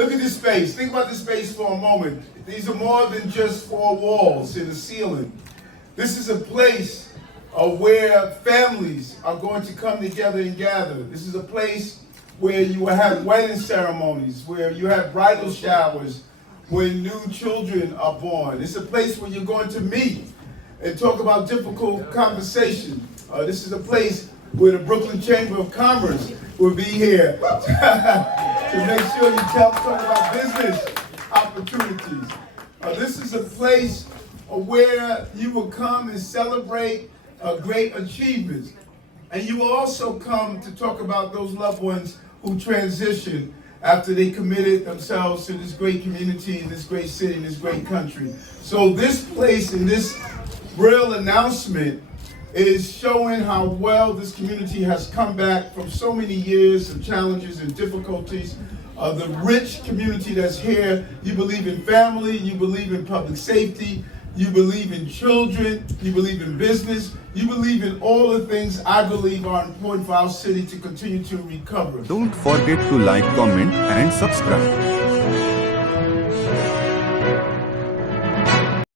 Look at this space. Think about this space for a moment. These are more than just four walls and a ceiling. This is a place where families are going to come together and gather. This is a place where you will have wedding ceremonies, where you have bridal showers, when new children are born. It's a place where you're going to meet and talk about difficult conversation. This is a place where the Brooklyn Chamber of Commerce will be here to make sure you talk about business opportunities. This is a place where you will come and celebrate great achievements. And you will also come to talk about those loved ones who transitioned after they committed themselves to this great community, in this great city, in this great country. So this place and this real announcement is showing how well this community has come back from so many years of challenges and difficulties. The rich community that's here, you believe in family, you believe in public safety, you believe in children, you believe in business, you believe in all the things I believe are important for our city to continue to recover. Don't forget to like, comment and subscribe.